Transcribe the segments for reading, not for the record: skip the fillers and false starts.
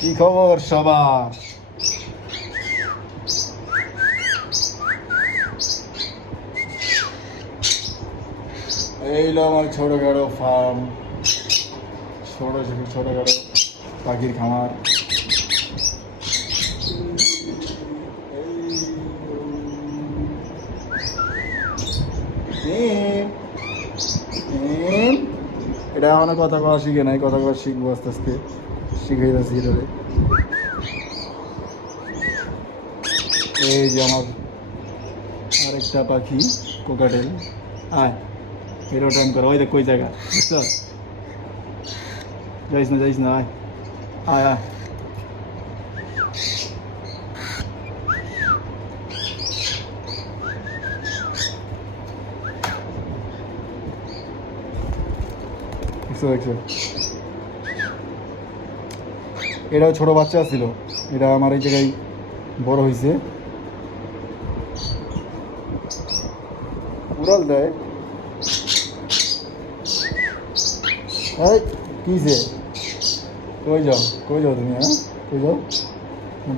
কি খবর সবার? এইলো আমার ছোটখাটো ফার্ম, ছোটখাটো পাখির খামার। এটা এখনো কথা কওয়া শিখে নাই, কথা কওয়া শিখবো আস্তে আস্তে, শিখে যাচ্ছি এটারে। এই যে আমার আরেকটা পাখি কোকাটেল। আয় হিরো টাইম করো, ওই দেখ কই জায়গা, বুঝছো? যাইস না আয় আয় আয়। দেখছো, এটাও ছোট বাচ্চা ছিল, এটা আমার এই জায়গায় বড় হয়েছে। উড়াল দেয়। এই কিসে? কই যাও তুমি? হ্যাঁ কই যাও?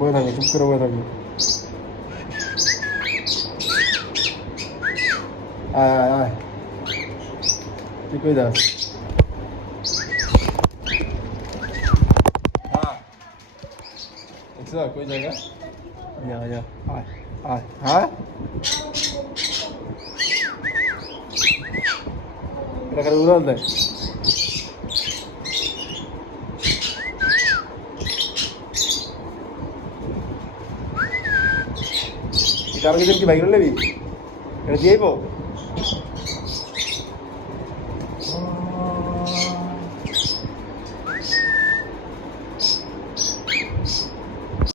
বয়ে থাকো, চুপ করে বয়ে থাকো। আয় আয় আয়, তুই কই যাস? কই জায়গা? আয় আয় হ্যাঁ, এটা খালি উড়াল দেয়। এটা আর কিছু কি বাইক নেবি? এটা দিয়েইব।